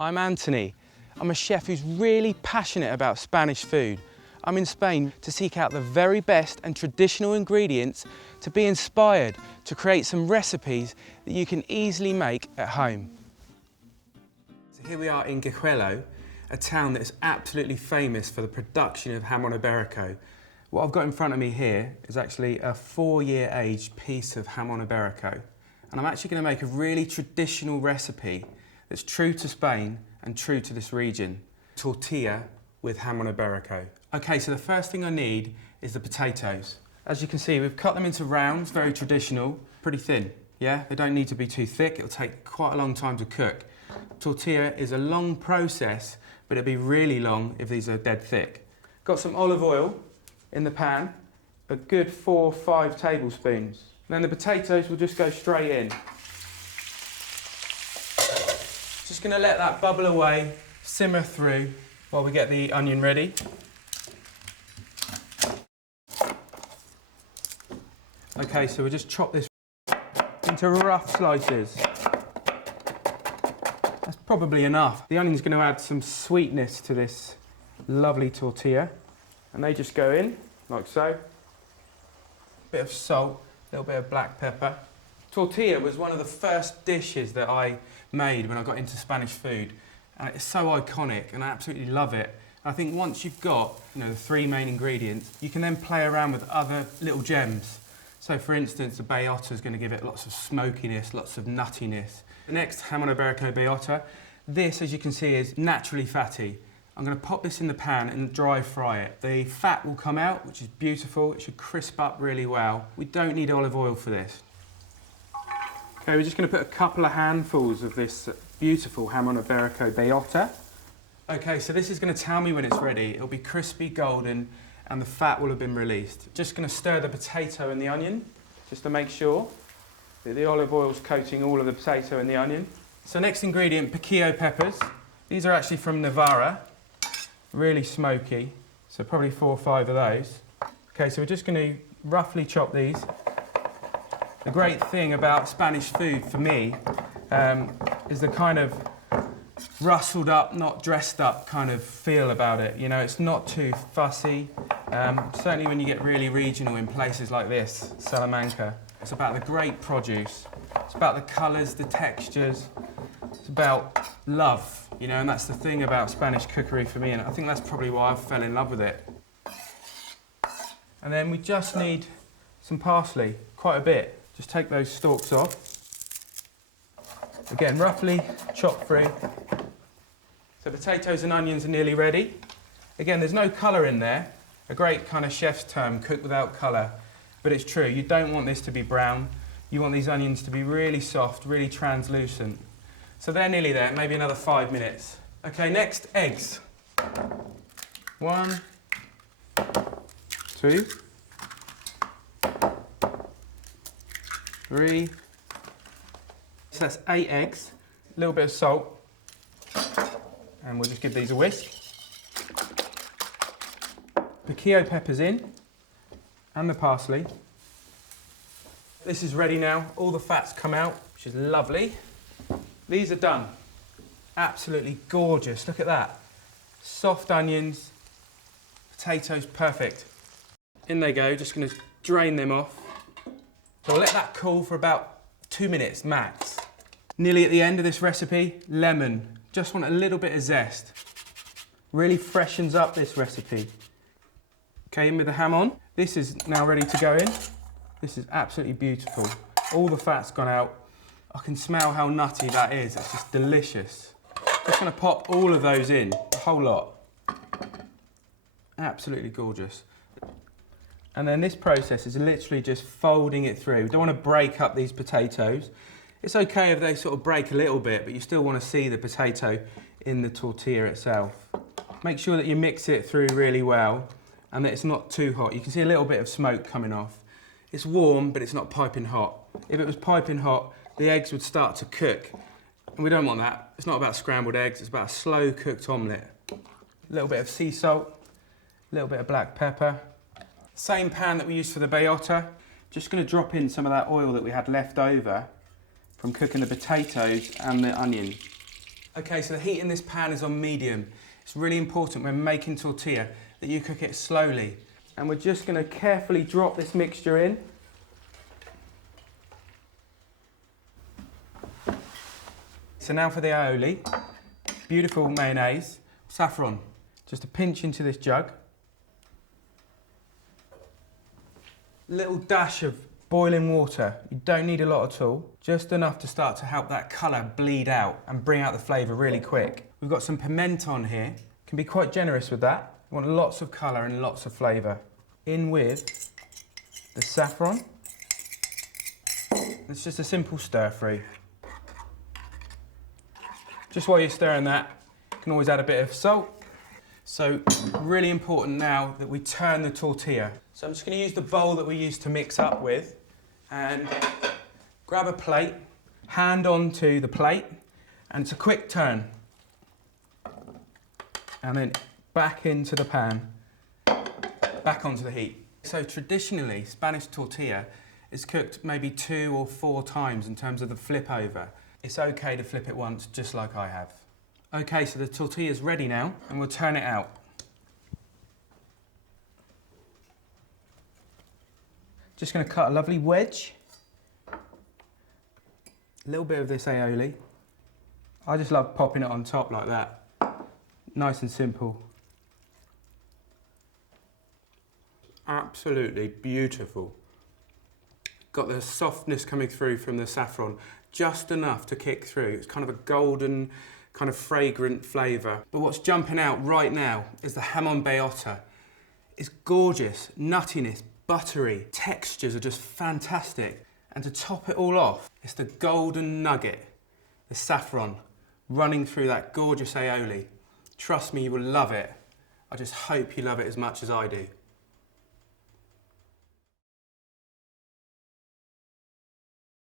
I'm Antony. I'm a chef who's really passionate about Spanish food. I'm in Spain to seek out the very best and traditional ingredients to be inspired to create some recipes that you can easily make at home. So here we are in Guijuelo, a town that is absolutely famous for the production of jamon iberico. What I've got in front of me here is actually a 4-year aged piece of jamon iberico. And I'm actually going to make a really traditional recipe that's true to Spain and true to this region. Tortilla with jamon iberico. Okay, so the first thing I need is the potatoes. As you can see, we've cut them into rounds, very traditional, pretty thin, yeah? They don't need to be too thick, it'll take quite a long time to cook. Tortilla is a long process, but it'll be really long if these are dead thick. Got some olive oil in the pan, a good 4 or 5 tablespoons. Then the potatoes will just go straight in. Just going to let that bubble away, simmer through while we get the onion ready. Okay, so we'll just chop this into rough slices. That's probably enough. The onion's going to add some sweetness to this lovely tortilla. And they just go in, like so. Bit of salt, a little bit of black pepper. Tortilla was one of the first dishes that I made when I got into Spanish food. And it's so iconic and I absolutely love it. And I think once you've got, the 3 main ingredients, you can then play around with other little gems. So for instance, the bellota is going to give it lots of smokiness, lots of nuttiness. The next jamon iberico bellota, this, as you can see, is naturally fatty. I'm going to pop this in the pan and dry fry it. The fat will come out, which is beautiful. It should crisp up really well. We don't need olive oil for this. Okay, we're just going to put a couple of handfuls of this beautiful jamon iberico bellota. Okay, so this is going to tell me when it's ready. It'll be crispy golden and the fat will have been released. Just going to stir the potato and the onion, just to make sure that the olive oil's coating all of the potato and the onion. So next ingredient, piquillo peppers. These are actually from Navarra. Really smoky, so probably 4 or 5 of those. Okay, so we're just going to roughly chop these. The great thing about Spanish food for me is the kind of rustled up, not dressed up kind of feel about it. It's not too fussy. Certainly when you get really regional in places like this, Salamanca, it's about the great produce. It's about the colours, the textures. It's about love. And that's the thing about Spanish cookery for me, and I think that's probably why I fell in love with it. And then we just need some parsley, quite a bit. Just take those stalks off. Again, roughly chop through. So potatoes and onions are nearly ready. Again, there's no colour in there. A great kind of chef's term, cook without colour. But it's true, you don't want this to be brown. You want these onions to be really soft, really translucent. So they're nearly there, maybe another 5 minutes. Okay, next, eggs. 1, 2, 3. So that's 8 eggs, a little bit of salt, and we'll just give these a whisk. Piquillo peppers in, and the parsley. This is ready now, all the fat's come out, which is lovely. These are done. Absolutely gorgeous. Look at that. Soft onions, potatoes, perfect. In they go, just going to drain them off. So I'll let that cool for about 2 minutes max. Nearly at the end of this recipe, lemon. Just want a little bit of zest. Really freshens up this recipe. Okay, in with the jamon. This is now ready to go in. This is absolutely beautiful. All the fat's gone out. I can smell how nutty that is. It's just delicious. Just going to pop all of those in, the whole lot. Absolutely gorgeous. And then this process is literally just folding it through. We don't want to break up these potatoes. It's okay if they sort of break a little bit, but you still want to see the potato in the tortilla itself. Make sure that you mix it through really well and that it's not too hot. You can see a little bit of smoke coming off. It's warm, but it's not piping hot. If it was piping hot, the eggs would start to cook. And we don't want that. It's not about scrambled eggs, it's about a slow cooked omelette. A little bit of sea salt, a little bit of black pepper. Same pan that we used for the bellota. Just going to drop in some of that oil that we had left over from cooking the potatoes and the onion. Okay, so the heat in this pan is on medium. It's really important when making tortilla that you cook it slowly. And we're just going to carefully drop this mixture in. So now for the aioli. Beautiful mayonnaise. Saffron. Just a pinch into this jug. Little dash of boiling water. You don't need a lot at all. Just enough to start to help that colour bleed out and bring out the flavour really quick. We've got some pimenton here. Can be quite generous with that. You want lots of colour and lots of flavour. In with the saffron. It's just a simple stir fry. Just while you're stirring that, you can always add a bit of salt. So really important now that we turn the tortilla. So I'm just going to use the bowl that we used to mix up with and grab a plate, hand onto the plate, and it's a quick turn. And then back into the pan, back onto the heat. So traditionally, Spanish tortilla is cooked maybe 2 or 4 times in terms of the flip over. It's okay to flip it once, just like I have. Okay, so the tortilla is ready now, and we'll turn it out. Just going to cut a lovely wedge. A little bit of this aioli. I just love popping it on top like that. Nice and simple. Absolutely beautiful. Got the softness coming through from the saffron, just enough to kick through. It's kind of a golden, kind of fragrant flavour. But what's jumping out right now is the jamon bellota. It's gorgeous, nuttiness, buttery, textures are just fantastic. And to top it all off, it's the golden nugget, the saffron, running through that gorgeous aioli. Trust me, you will love it. I just hope you love it as much as I do.